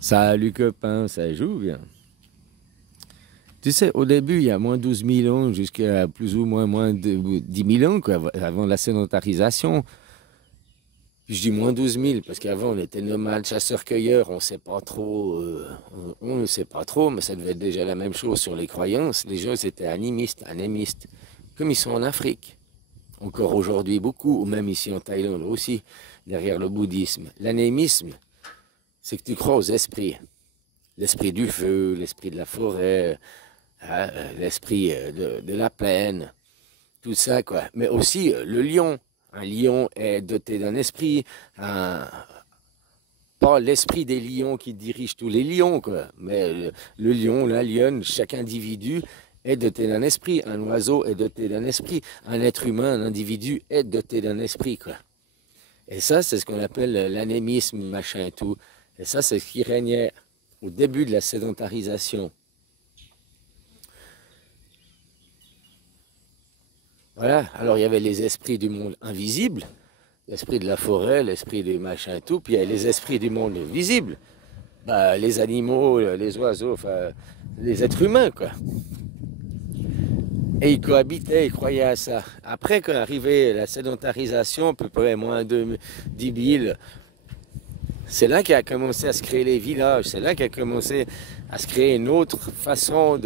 Salut copain, ça joue bien. Tu sais, au début, il y a moins 12 000 ans jusqu'à plus ou moins de 10 000 ans, quoi, avant la sédentarisation. Je dis moins 12 000 parce qu'avant on était nomades, chasseurs-cueilleurs, on ne sait pas trop, on ne sait pas trop, mais ça devait être déjà la même chose sur les croyances. Les gens ils étaient animistes, comme ils sont en Afrique. Encore aujourd'hui beaucoup, ou même ici en Thaïlande aussi, derrière le bouddhisme. L'anémisme, c'est que tu crois aux esprits. L'esprit du feu, l'esprit de la forêt, l'esprit de la plaine, tout ça, quoi. Mais aussi le lion. Un lion est doté d'un esprit, pas l'esprit des lions qui dirige tous les lions, quoi. Mais le lion, la lionne, chaque individu est doté d'un esprit. Un oiseau est doté d'un esprit. Un être humain, un individu est doté d'un esprit, quoi. Et ça, c'est ce qu'on appelle l'anémisme, machin et tout. Et ça, c'est ce qui régnait au début de la sédentarisation. Voilà, alors il y avait les esprits du monde invisible, l'esprit de la forêt, l'esprit des machins et tout, puis il y a les esprits du monde visible, bah, les animaux, les oiseaux, enfin, les êtres humains, quoi. Et ils cohabitaient, ils croyaient à ça. Après, quand arrivait la sédentarisation, à peu près moins de 10 000, c'est là qu'a commencé à se créer les villages, c'est là qu'a commencé à se créer une autre façon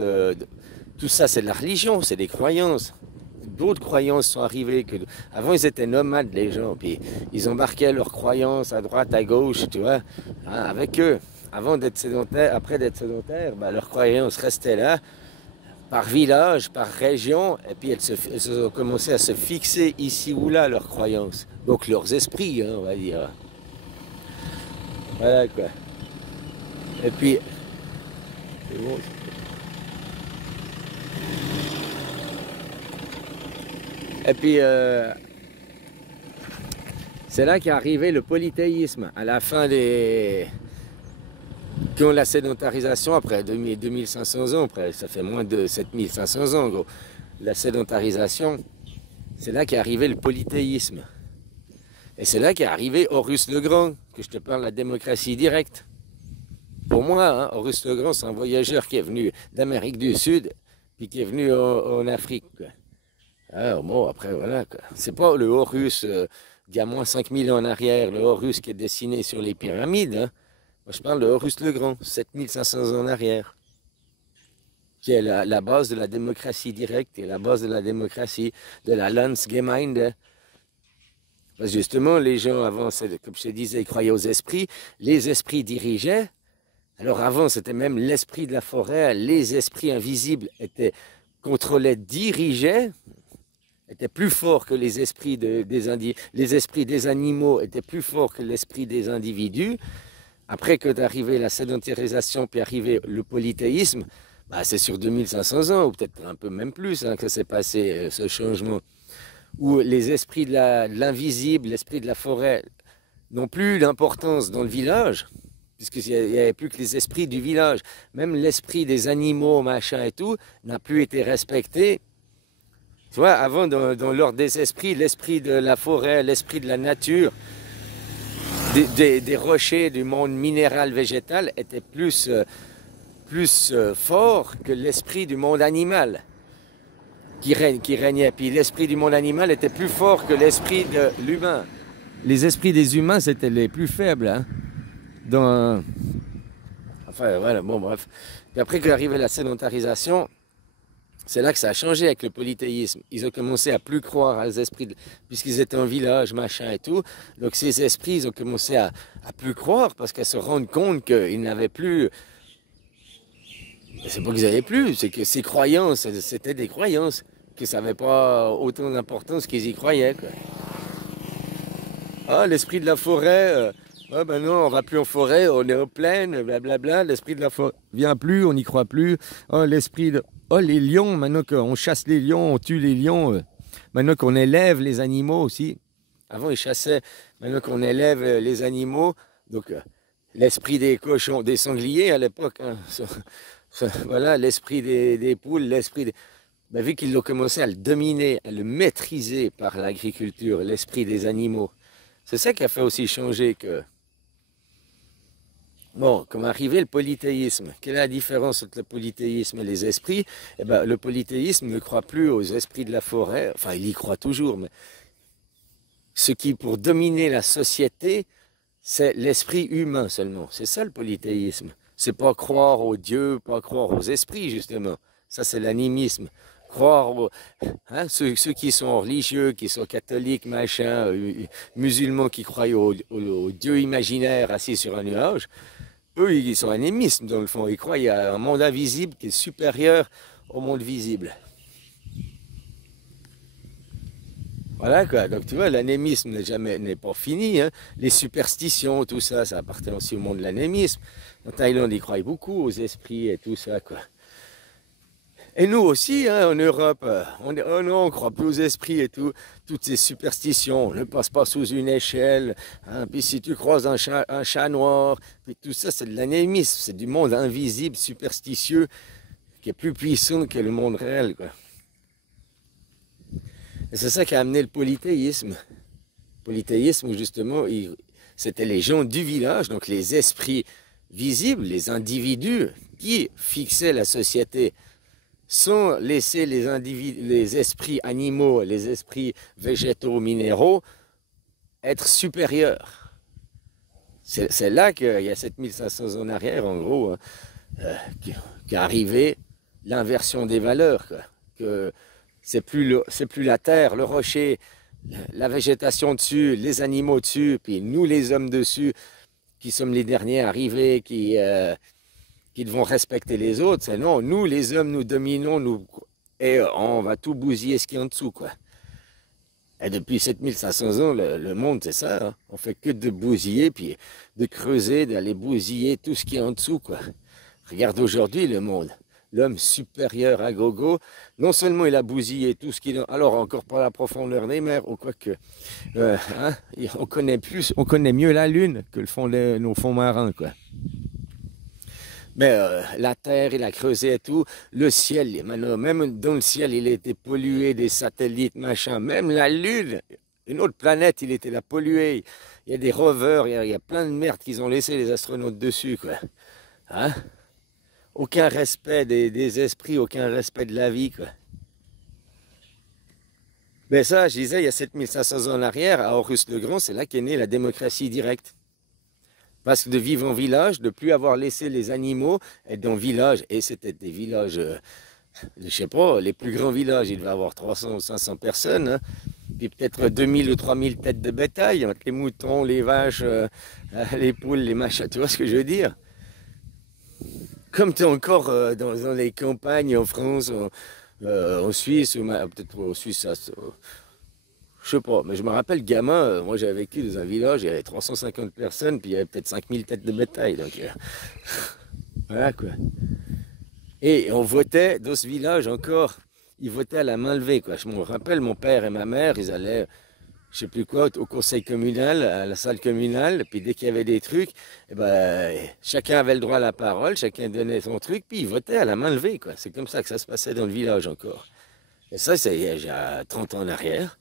Tout ça, c'est de la religion, c'est des croyances. D'autres croyances sont arrivées. Avant, ils étaient nomades, les gens, puis ils embarquaient leurs croyances à droite, à gauche, tu vois, hein, avec eux. Avant d'être sédentaires, après d'être sédentaires, bah, leurs croyances restaient là, par village, par région, et puis elles ont commencé à se fixer ici ou là, leurs croyances. Donc leurs esprits, hein, on va dire. Voilà quoi. Et puis, c'est bon. Et puis, c'est là qu'est arrivé le polythéisme, à la fin des... Quand la sédentarisation, après 2500 ans, après, ça fait moins de 7500 ans, gros. La sédentarisation, c'est là qu'est arrivé le polythéisme. Et c'est là qu'est arrivé Horus le Grand, que je te parle de la démocratie directe. Pour moi, hein, Horus le Grand, c'est un voyageur qui est venu d'Amérique du Sud, puis qui est venu en Afrique, quoi. Alors bon, après, voilà, quoi. C'est pas le Horus d'il y a moins 5000 ans en arrière, le Horus qui est dessiné sur les pyramides, hein. Moi, je parle de Horus le Grand, 7500 ans en arrière, qui est la base de la démocratie directe et la base de la démocratie, de la Landsgemeinde. Parce que justement, les gens avant, comme je te disais, ils croyaient aux esprits, les esprits dirigeaient. Alors avant, c'était même l'esprit de la forêt, les esprits invisibles contrôlaient, dirigeaient, étaient plus forts que les esprits les esprits des animaux étaient plus forts que l'esprit des individus. Après que d'arriver la sédentarisation, puis arriver le polythéisme, bah, c'est sur 2500 ans, ou peut-être un peu même plus, hein, que s'est passé ce changement, où les esprits de l'invisible, l'esprit de la forêt, n'ont plus d'importance dans le village, puisqu'il n'y avait plus que les esprits du village. Même l'esprit des animaux, machin et tout, n'a plus été respecté. Tu vois, avant, dans l'ordre des esprits, l'esprit de la forêt, l'esprit de la nature, des rochers du monde minéral végétal était plus fort que l'esprit du monde animal qui régnait. Puis l'esprit du monde animal était plus fort que l'esprit de l'humain. Les esprits des humains, c'était les plus faibles, hein, enfin, voilà, bon, bref. Puis après qu'arrive la sédentarisation, c'est là que ça a changé avec le polythéisme. Ils ont commencé à plus croire à les esprits, puisqu'ils étaient en village, machin et tout. Donc ces esprits, ils ont commencé à plus croire parce qu'à se rendre compte qu'ils n'avaient plus... C'est pas qu'ils n'avaient plus, c'est que ces croyances, c'était des croyances, que ça n'avait pas autant d'importance qu'ils y croyaient, quoi. Ah, l'esprit de la forêt, ah ben non, on va plus en forêt, on est en plaine, blablabla. L'esprit de la forêt vient plus, on n'y croit plus. Oh, l'esprit de... Oh, les lions, maintenant qu'on chasse les lions, on tue les lions. Maintenant qu'on élève les animaux aussi. Avant, ils chassaient. Maintenant qu'on élève les animaux, donc l'esprit des cochons, des sangliers à l'époque, hein, voilà, l'esprit des poules, l'esprit des... Ben, vu qu'ils ont commencé à le dominer, à le maîtriser par l'agriculture, l'esprit des animaux, c'est ça qui a fait aussi changer que Bon, comme arrivé le polythéisme. Quelle est la différence entre le polythéisme et les esprits? Eh ben, le polythéisme ne croit plus aux esprits de la forêt, enfin il y croit toujours, mais ce qui, pour dominer la société, c'est l'esprit humain seulement. C'est ça le polythéisme. C'est pas croire aux dieux, pas croire aux esprits, justement. Ça, c'est l'animisme. Croire aux, hein, ceux qui sont religieux, qui sont catholiques, machin, musulmans qui croient aux dieux imaginaires assis sur un nuage, eux, ils sont animistes, dans le fond. Ils croient qu'il y a un monde invisible qui est supérieur au monde visible. Voilà quoi, donc tu vois, l'anémisme n'est pas fini, hein. Les superstitions, tout ça, ça appartient aussi au monde de l'anémisme. En Thaïlande, ils croient beaucoup aux esprits et tout ça, quoi. Et nous aussi, hein, en Europe, oh non, on croit plus aux esprits et tout, toutes ces superstitions, on ne passe pas sous une échelle, hein, puis si tu croises un chat noir, puis tout ça, c'est de l'anémisme, c'est du monde invisible, superstitieux, qui est plus puissant que le monde réel, quoi. Et c'est ça qui a amené le polythéisme. Le polythéisme, où justement, c'était les gens du village, donc les esprits visibles, les individus qui fixaient la société sans laisser les esprits animaux, les esprits végétaux, minéraux, être supérieurs. C'est là qu'il y a 7500 ans en arrière, en gros, hein, qu'est arrivé l'inversion des valeurs, quoi. Que c'est plus la terre, le rocher, la végétation dessus, les animaux dessus, puis nous les hommes dessus, qui sommes les derniers arrivés, qui devons respecter les autres. C'est non, nous les hommes, nous dominons, et on va tout bousiller ce qui est en dessous, quoi. Et depuis 7500 ans, le monde, c'est ça, hein. On fait que de bousiller, puis de creuser, d'aller bousiller tout ce qui est en dessous, quoi. Regarde aujourd'hui le monde. L'homme supérieur à gogo, non seulement il a bousillé tout ce qu'il a, alors encore pas la profondeur des mers, ou quoi que, hein, on connaît mieux la Lune que nos fonds marins, quoi. Mais la terre, il a creusé et tout, le ciel, maintenant, même dans le ciel, il a été pollué des satellites, machin, même la Lune, une autre planète, il était là pollué. Il y a des rovers, il y a plein de merde qu'ils ont laissé les astronautes dessus, quoi. Hein? Aucun respect des esprits, aucun respect de la vie, quoi. Mais ça, je disais, il y a 7500 ans en arrière, à Horus le Grand, c'est là qu'est née la démocratie directe. Parce que de vivre en village, de plus avoir laissé les animaux être dans le village, et c'était des villages, je sais pas, les plus grands villages, il devait avoir 300 ou 500 personnes, hein, puis peut-être 2000 ou 3000 têtes de bétail, entre les moutons, les vaches, les poules, les machins, tu vois ce que je veux dire? Comme tu es encore dans les campagnes en France, en Suisse, ou peut-être en Suisse, je sais pas, mais je me rappelle, gamin, moi j'avais vécu dans un village, il y avait 350 personnes, puis il y avait peut-être 5000 têtes de bétail, donc voilà quoi. Et on votait dans ce village encore, ils votaient à la main levée, quoi. Je me rappelle, mon père et ma mère, ils allaient, je sais plus quoi, au conseil communal, à la salle communale, puis dès qu'il y avait des trucs, eh ben, chacun avait le droit à la parole, chacun donnait son truc, puis ils votaient à la main levée, quoi. C'est comme ça que ça se passait dans le village encore. Et ça, c'est il y a déjà 30 ans en arrière.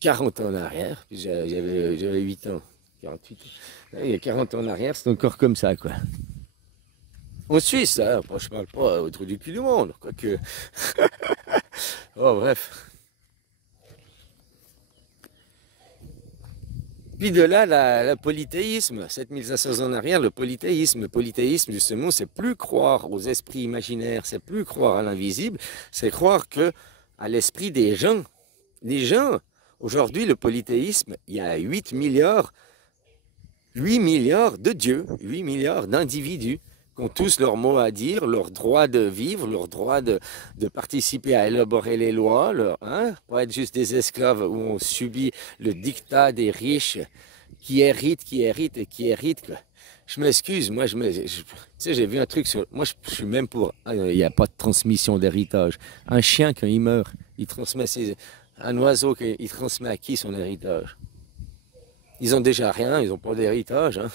40 ans en arrière, puis j'avais 8 ans, 48 ans. Il y a 40 ans en arrière, c'est encore comme ça, quoi. En Suisse, hein, je parle pas au trou du cul du monde, quoique. Oh, bref. Puis de là, le polythéisme, 7500 ans en arrière, le polythéisme. Le polythéisme, justement, c'est plus croire aux esprits imaginaires, c'est plus croire à l'invisible, c'est croire que à l'esprit des gens. Les gens, aujourd'hui, le polythéisme, il y a 8 milliards de dieux, 8 milliards d'individus qui ont tous leur mot à dire, leur droit de vivre, leur droit de participer à élaborer les lois, hein, pas être juste des esclaves où on subit le dictat des riches qui héritent et qui héritent, quoi. Je m'excuse, moi, tu sais, j'ai vu un truc sur. Moi, je suis même pour. Il n'y a pas de transmission d'héritage. Un chien, quand il meurt, il transmet un oiseau, il transmet à qui son héritage? Ils ont déjà rien, ils n'ont pas d'héritage, hein,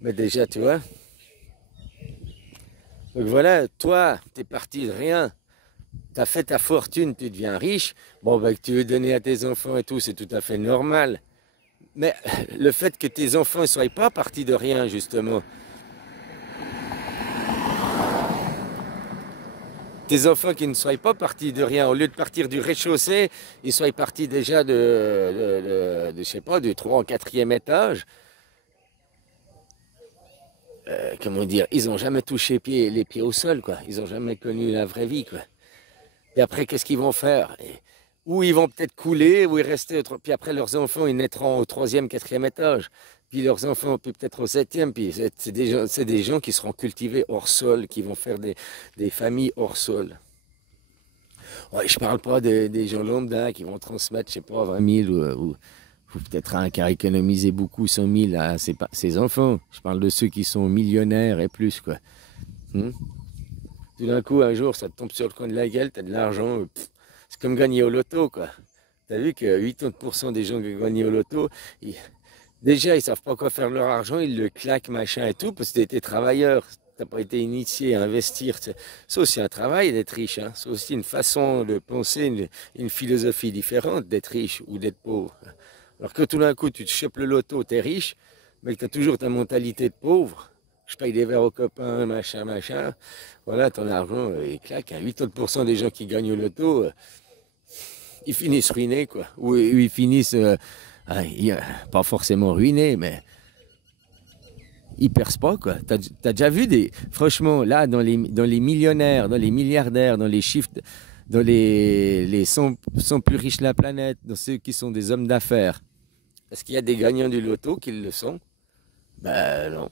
mais déjà, tu vois. Donc voilà, toi, tu es parti de rien. Tu as fait ta fortune, tu deviens riche. Bon, ben, que tu veux donner à tes enfants et tout, c'est tout à fait normal. Mais le fait que tes enfants ne soient pas partis de rien, justement, tes enfants qui ne soient pas partis de rien, au lieu de partir du rez-de-chaussée, ils soient partis déjà je sais pas, du 3 au 4e étage. Comment dire, ils n'ont jamais touché les pieds au sol, quoi. Ils n'ont jamais connu la vraie vie, quoi. Et après, qu'est-ce qu'ils vont faire? Ou ils vont peut-être couler, ou ils rester. Puis après, leurs enfants, ils naîtront au 3e, 4e étage. Puis leurs enfants, puis peut-être au 7e. Puis c'est des gens qui seront cultivés hors sol, qui vont faire des familles hors sol. Ouais, je parle pas des gens lambda qui vont transmettre, je sais pas, 20 000 ou peut-être un qui a économisé beaucoup, 100 000 à ses enfants. Je parle de ceux qui sont millionnaires et plus, quoi. Hmm. Tout d'un coup, un jour, ça te tombe sur le coin de la gueule, tu as de l'argent. C'est comme gagner au loto, quoi. Tu as vu que 80% des gens qui gagnent au loto, déjà, ils savent pas quoi faire de leur argent, ils le claquent, machin et tout, parce que tu étais travailleur. Tu n'as pas été initié à investir. C'est aussi un travail d'être riche. Hein. C'est aussi une façon de penser, une philosophie différente d'être riche ou d'être pauvre. Alors que tout d'un coup, tu te chopes le loto, tu es riche, mais que tu as toujours ta mentalité de pauvre. Je paye des verres aux copains, machin, machin. Voilà, ton argent, il claque. 80% des gens qui gagnent au loto, ils finissent ruinés, quoi. Ou ils finissent, pas forcément ruinés, mais ils percent pas, quoi. T'as déjà vu franchement, là, dans les millionnaires, dans les milliardaires, dans les chiffres, dans les 100 plus riches de la planète, dans ceux qui sont des hommes d'affaires, est-ce qu'il y a des gagnants du loto qui le sont? Ben non. En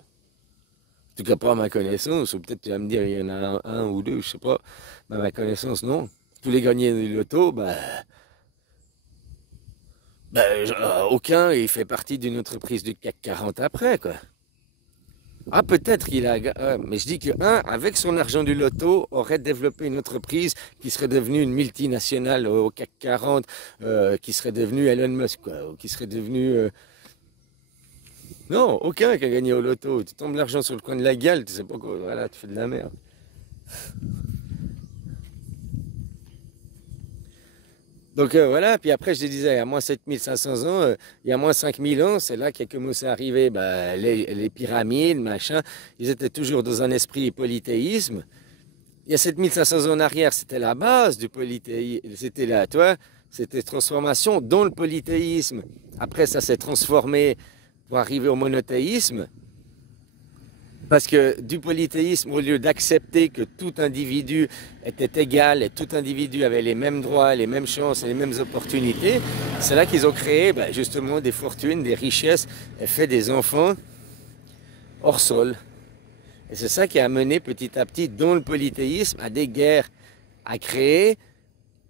tout cas, pas à ma connaissance, ou peut-être tu vas me dire il y en a un ou deux, je sais pas. Mais à ma connaissance, non. Tous les gagnants du loto, aucun, il fait partie d'une entreprise du CAC 40 après, quoi. Ah, peut-être qu'il a. Mais je dis que un, avec son argent du loto, aurait développé une entreprise qui serait devenue une multinationale au CAC 40, qui serait devenue Elon Musk, quoi, ou qui serait devenue. Non, aucun qui a gagné au loto. Tu tombes l'argent sur le coin de la gueule, tu sais pas quoi. Voilà, tu fais de la merde. Donc voilà, puis après je te disais, il y a moins 7500 ans, il y a moins 5000 ans, c'est là qu'il a commencé à arriver les pyramides, machin. Ils étaient toujours dans un esprit polythéisme. Il y a 7500 ans en arrière, c'était la base du polythéisme, c'était là, toi, c'était transformation dans le polythéisme. Après, ça s'est transformé pour arriver au monothéisme. Parce que du polythéisme, au lieu d'accepter que tout individu était égal et tout individu avait les mêmes droits, les mêmes chances et les mêmes opportunités, c'est là qu'ils ont créé justement des fortunes, des richesses et fait des enfants hors sol. Et c'est ça qui a mené petit à petit dans le polythéisme à des guerres, à créer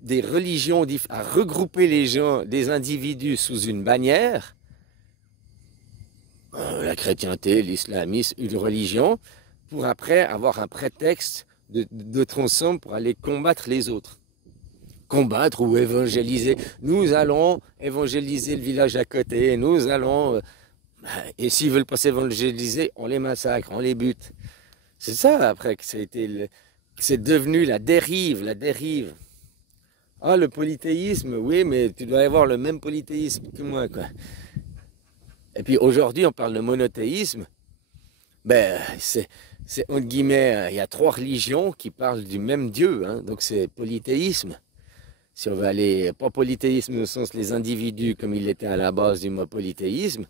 des religions, à regrouper les gens, des individus sous une bannière, la chrétienté, l'islamisme, une religion, pour après avoir un prétexte d'être ensemble pour aller combattre les autres. Combattre ou évangéliser. Nous allons évangéliser le village à côté, nous allons... et s'ils ne veulent pas s'évangéliser, on les massacre, on les bute. C'est ça après que c'est devenu la dérive, la dérive. Ah, le polythéisme, oui, mais tu dois avoir le même polythéisme que moi, quoi. Et puis aujourd'hui, on parle de monothéisme. C'est entre guillemets, il y a 3 religions qui parlent du même Dieu, hein, donc c'est polythéisme. Si on veut aller, pas polythéisme au sens les individus comme il était à la base du mot polythéisme,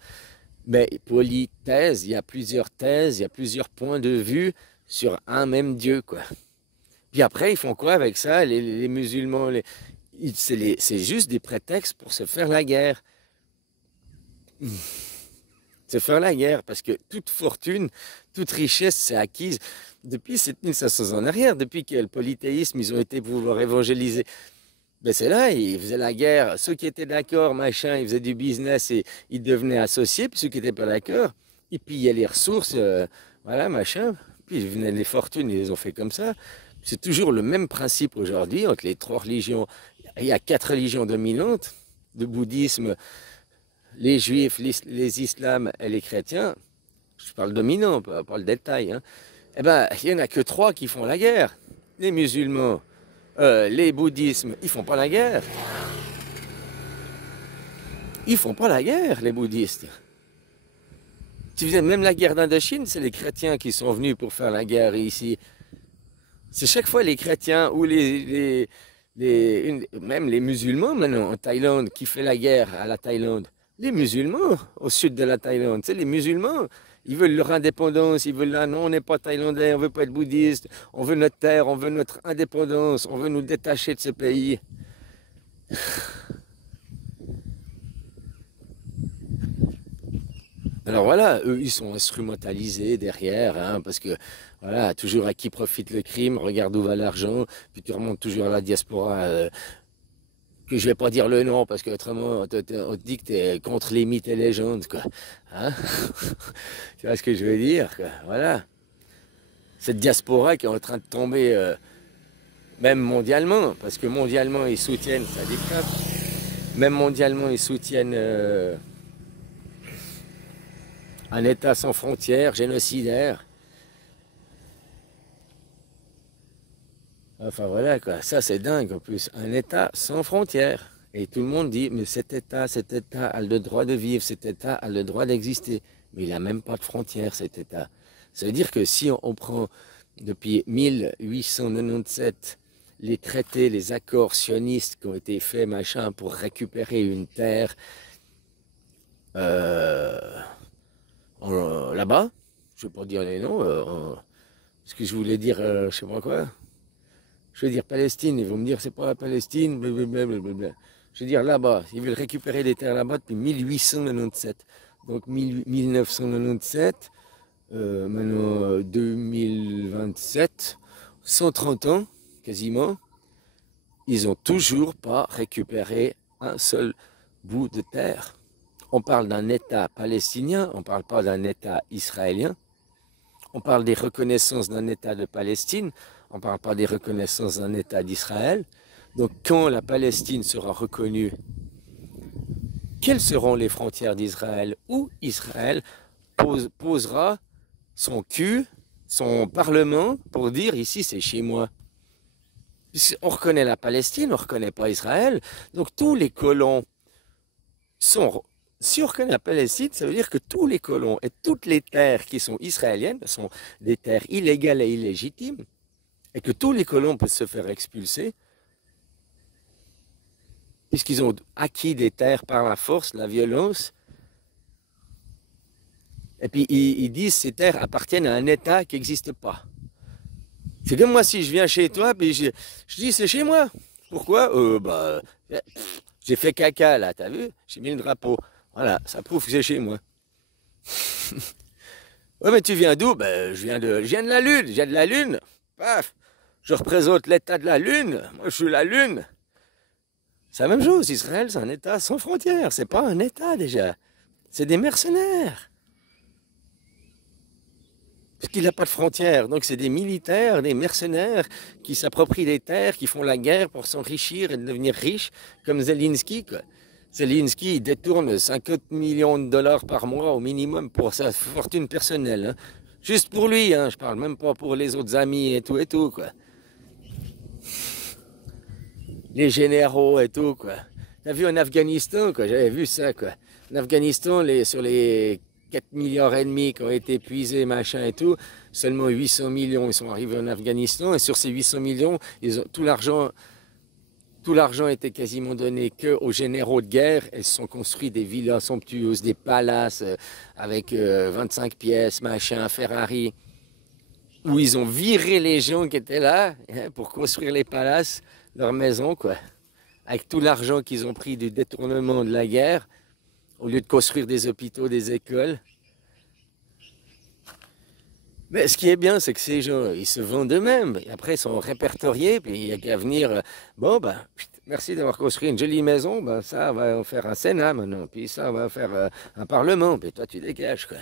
mais polythèse, il y a plusieurs thèses, il y a plusieurs points de vue sur un même Dieu, quoi. Puis après, ils font quoi avec ça, les musulmans c'est juste des prétextes pour se faire la guerre. Se faire la guerre, parce que toute fortune, toute richesse, c'est acquise depuis 7500 ans en arrière, depuis que le polythéisme, ils ont été pour vouloir évangéliser. C'est là, ils faisaient la guerre. Ceux qui étaient d'accord, machin, ils faisaient du business et ils devenaient associés, puis ceux qui n'étaient pas d'accord, ils pillaient les ressources, voilà, machin. Puis ils venaient les fortunes, ils les ont fait comme ça. C'est toujours le même principe aujourd'hui entre les 3 religions. Il y a 4 religions dominantes, le bouddhisme, les juifs, les islams et les chrétiens. Je parle dominant, pas le détail. Hein. Eh ben, il n'y en a que 3 qui font la guerre. Les musulmans, les bouddhismes, ils font pas la guerre. Ils font pas la guerre, les bouddhistes. Tu faisais même la guerre d'Indochine, c'est les chrétiens qui sont venus pour faire la guerre ici. C'est chaque fois les chrétiens ou même les musulmans maintenant en Thaïlande qui fait la guerre à la Thaïlande. Les musulmans au sud de la Thaïlande, c'est les musulmans. Ils veulent leur indépendance, ils veulent là, non, on n'est pas thaïlandais, on veut pas être bouddhiste, on veut notre terre, on veut notre indépendance, on veut nous détacher de ce pays. Alors voilà, eux, ils sont instrumentalisés derrière, hein, parce que, voilà, toujours à qui profite le crime, regarde où va l'argent, puis tu remontes toujours à la diaspora, que je vais pas dire le nom, parce qu'autrement, on te dit que tu es contre les mythes et légendes, quoi. Hein. Tu vois ce que je veux dire, quoi. Voilà. Cette diaspora qui est en train de tomber, même mondialement, parce que mondialement, ils soutiennent, ça déclare, même mondialement, ils soutiennent... un État sans frontières, génocidaire. Enfin voilà quoi, ça c'est dingue en plus. Un État sans frontières. Et tout le monde dit, mais cet État a le droit de vivre, cet État a le droit d'exister. Mais il n'a même pas de frontières cet État. Ça veut dire que si on prend depuis 1897 les traités, les accords sionistes qui ont été faits, machin, pour récupérer une terre... là-bas, je ne vais pas dire les noms, ce que je voulais dire, je sais pas quoi. Je veux dire Palestine, ils vont me dire c'est pas la Palestine, blablabla. Je veux dire là-bas, ils veulent récupérer des terres là-bas depuis 1897. Donc 1997, maintenant 2027, 130 ans quasiment, ils n'ont toujours pas récupéré un seul bout de terre. On parle d'un État palestinien, on ne parle pas d'un État israélien. On parle des reconnaissances d'un État de Palestine, on ne parle pas des reconnaissances d'un État d'Israël. Donc quand la Palestine sera reconnue, quelles seront les frontières d'Israël? Où Israël posera son cul, son parlement, pour dire ici c'est chez moi. On reconnaît la Palestine, on ne reconnaît pas Israël. Donc tous les colons sont... Si on reconnaît la Palestine, ça veut dire que tous les colons et toutes les terres qui sont israéliennes sont des terres illégales et illégitimes, et que tous les colons peuvent se faire expulser, puisqu'ils ont acquis des terres par la force, la violence, et puis ils disent que ces terres appartiennent à un État qui n'existe pas. C'est comme moi si je viens chez toi, puis je dis c'est chez moi. Pourquoi? J'ai fait caca là, t'as vu? J'ai mis le drapeau. Voilà, ça prouve que c'est chez moi. Ouais, mais tu viens d'où? Ben, je viens de la Lune, je viens de la Lune. Paf, je représente l'état de la Lune. Moi, je suis la Lune. C'est la même chose, Israël, c'est un État sans frontières. C'est pas un État déjà. C'est des mercenaires. Parce qu'il n'a pas de frontières. Donc, c'est des militaires, des mercenaires qui s'approprient des terres, qui font la guerre pour s'enrichir et devenir riches, comme Zelensky, quoi. Zelensky détourne 50 millions de dollars par mois au minimum pour sa fortune personnelle. Hein. Juste pour lui, hein, je parle même pas pour les autres amis et tout, quoi. Les généraux et tout, quoi. T'as vu en Afghanistan, quoi, j'avais vu ça, quoi. En Afghanistan, sur les 4 milliards et demi qui ont été épuisés, machin et tout, seulement 800 millions ils sont arrivés en Afghanistan, et sur ces 800 millions, ils ont tout l'argent était quasiment donné qu'aux généraux de guerre. Ils se sont construits des villas somptueuses, des palaces avec 25 pièces, machin, Ferrari, où ils ont viré les gens qui étaient là hein, pour construire les palaces, leurs maisons, quoi. Avec tout l'argent qu'ils ont pris du détournement de la guerre, au lieu de construire des hôpitaux, des écoles. Mais ce qui est bien, c'est que ces gens, ils se vendent eux-mêmes. Et après, ils sont répertoriés, puis il n'y a qu'à venir. Bon, ben, merci d'avoir construit une jolie maison. Ben, ça va faire un Sénat maintenant. Puis ça va faire un Parlement. Puis toi, tu dégages, quoi.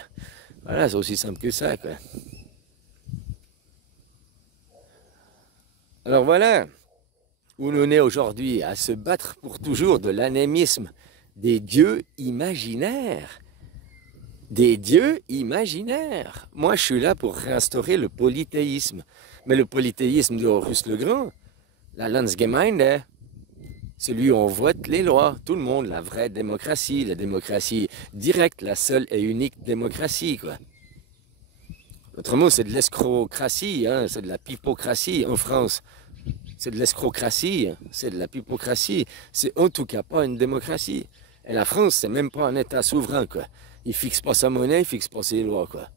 Voilà, c'est aussi simple que ça, quoi. Alors voilà où l'on est aujourd'hui, à se battre pour toujours de l'anémisme des dieux imaginaires. Des dieux imaginaires. Moi, je suis là pour réinstaurer le polythéisme. Mais le polythéisme de Horus le Grand, la Landsgemeinde, Celui où on vote les lois, tout le monde, la vraie démocratie, la démocratie directe, la seule et unique démocratie, quoi. Autrement, c'est de l'escrocratie, hein, c'est de la pipocratie en France. C'est de l'escrocratie, c'est de la pipocratie. C'est en tout cas pas une démocratie. Et la France, c'est même pas un État souverain, quoi. Il fixe pas sa monnaie, il fixe pas ses lois, quoi.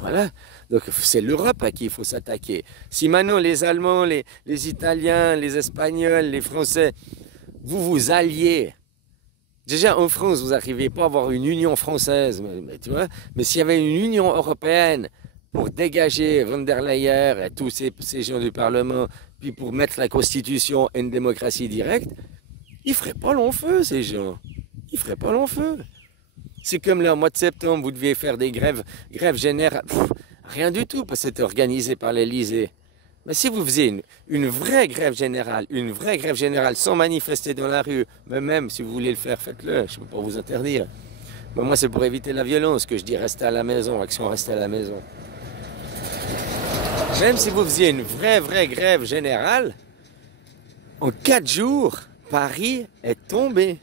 Voilà. Donc c'est l'Europe à qui il faut s'attaquer. Si maintenant les Allemands, les Italiens, les Espagnols, les Français, vous vous alliez. Déjà en France, vous n'arrivez pas à avoir une union française, mais tu vois. Mais s'il y avait une union européenne pour dégager von der Leyen et tous ces gens du Parlement, puis pour mettre la Constitution et une démocratie directe, ils ne feraient pas long feu, ces gens. Ils ne feraient pas long feu. C'est comme là, au mois de septembre, vous deviez faire des grèves générales. Rien du tout, parce que c'était organisé par l'Élysée. Mais si vous faisiez une vraie grève générale sans manifester dans la rue, mais même si vous voulez le faire, faites-le, je ne peux pas vous interdire. Mais moi, c'est pour éviter la violence que je dis restez à la maison, action restez à la maison. Même si vous faisiez une vraie grève générale, en 4 jours, Paris est tombé.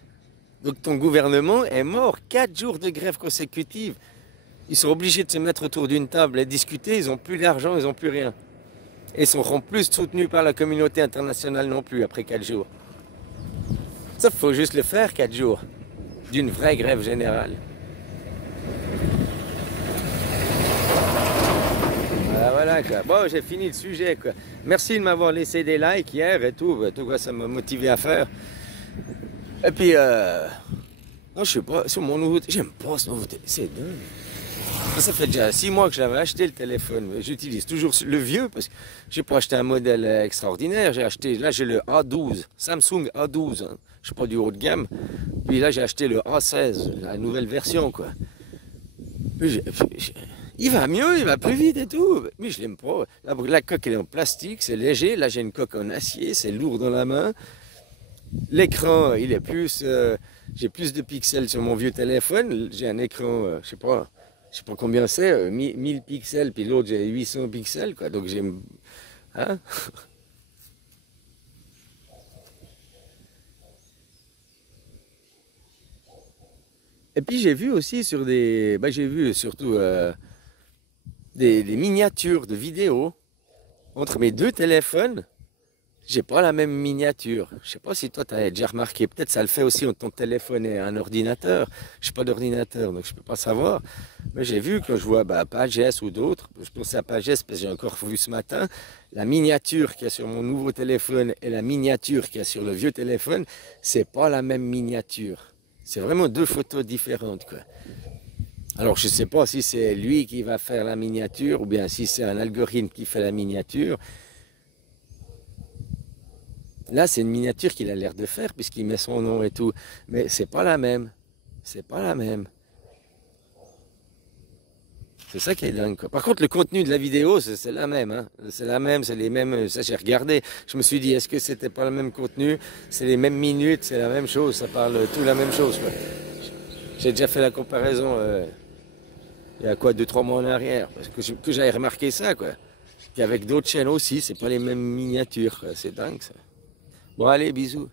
Donc ton gouvernement est mort. 4 jours de grève consécutive. Ils sont obligés de se mettre autour d'une table et discuter. Ils n'ont plus d'argent, ils n'ont plus rien. Et ils ne seront plus soutenus par la communauté internationale non plus après 4 jours. Ça, il faut juste le faire 4 jours. D'une vraie grève générale. Voilà quoi. Bon, j'ai fini le sujet quoi. Merci de m'avoir laissé des likes hier et tout. Tout quoi, ça m'a motivé à faire. Et puis, non, je sais pas, sur mon nouveau, j'aime pas ce nouveau téléphone, c'est dingue. Ça fait déjà 6 mois que j'avais acheté le téléphone. J'utilise toujours le vieux parce que j'ai pas acheté un modèle extraordinaire. J'ai acheté, là j'ai le A12, Samsung A12. Hein. Je suis pas du haut de gamme. Puis là j'ai acheté le A16, la nouvelle version quoi. Il va mieux, il va plus vite et tout. Mais je l'aime pas. La coque elle est en plastique, c'est léger. Là j'ai une coque en acier, c'est lourd dans la main. L'écran, il est plus, j'ai plus de pixels sur mon vieux téléphone. J'ai un écran, je sais pas combien c'est, 1000 pixels, puis l'autre j'ai 800 pixels, quoi. Donc j'ai, hein? Et puis j'ai vu aussi sur des, j'ai vu surtout des miniatures de vidéos entre mes deux téléphones. J'ai pas la même miniature. Je sais pas si toi tu as déjà remarqué. Peut-être ça le fait aussi entre ton téléphone et un ordinateur. Je n'ai pas d'ordinateur, donc je peux pas savoir. Mais j'ai vu quand je vois Pages ou d'autres, je pensais à Pages parce que j'ai encore vu ce matin, la miniature qu'il y a sur mon nouveau téléphone et la miniature qu'il y a sur le vieux téléphone, c'est pas la même miniature. C'est vraiment deux photos différentes, quoi. Alors je sais pas si c'est lui qui va faire la miniature ou bien si c'est un algorithme qui fait la miniature. Là, c'est une miniature qu'il a l'air de faire puisqu'il met son nom et tout. Mais c'est pas la même. C'est pas la même. C'est ça qui est dingue, quoi. Par contre, le contenu de la vidéo, c'est la même. Hein. C'est la même, c'est les mêmes. Ça, j'ai regardé. Je me suis dit, est-ce que c'était pas le même contenu? C'est les mêmes minutes, c'est la même chose. Ça parle tout la même chose, quoi. J'ai déjà fait la comparaison il y a quoi, 2-3 mois en arrière. Parce que j'avais remarqué ça, quoi. Puis avec d'autres chaînes aussi, c'est pas les mêmes miniatures, quoi. C'est dingue, ça. Bon, allez, bisous.